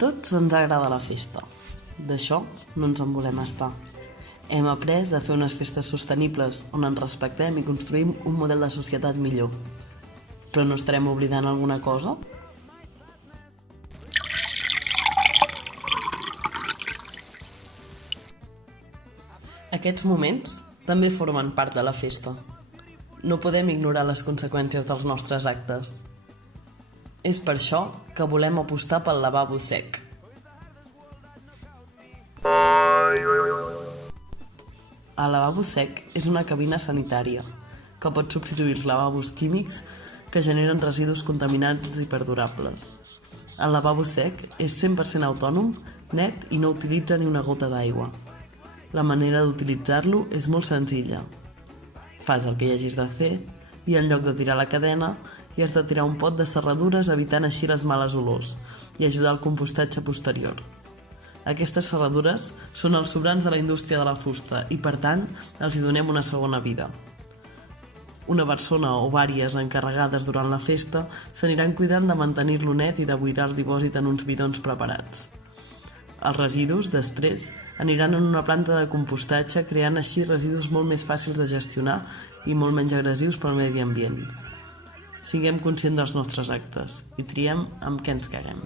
tots ens agrada la festa. D'això no ens en volem estar. Hem après a fer unes festes sostenibles on ens respectem i construïm un model de societat millor. Però no estarem oblidant alguna cosa? Aquests moments també formen part de la festa. No podem ignorar les conseqüències dels nostres actes. És per això que volem apostar pel lavabo sec. El lavabo sec és una cabina sanitària que pot substituir els lavabos químics que generen residus contaminants i perdurables. El lavabo sec és 100% autònom, net i no utilitza ni una gota d'aigua. La manera d'utilitzar-lo és molt senzilla. Fas el que hi hagis de fer i en lloc de tirar la cadena hi has de tirar un pot de serradures evitant així les males olors i ajudar al compostatge posterior. Aquestes serradures són els sobrants de la indústria de la fusta i per tant els hi donem una segona vida. Una persona o vàries encarregades durant la festa s'aniran cuidant de mantenir-lo net i de buidar el dipòsit en uns bidons preparats. Els residus, després, aniran en una planta de compostatge creant així residus molt més fàcils de gestionar i molt menys agressius pel medi ambient. Siguem conscients dels nostres actes i triem amb què ens caguem.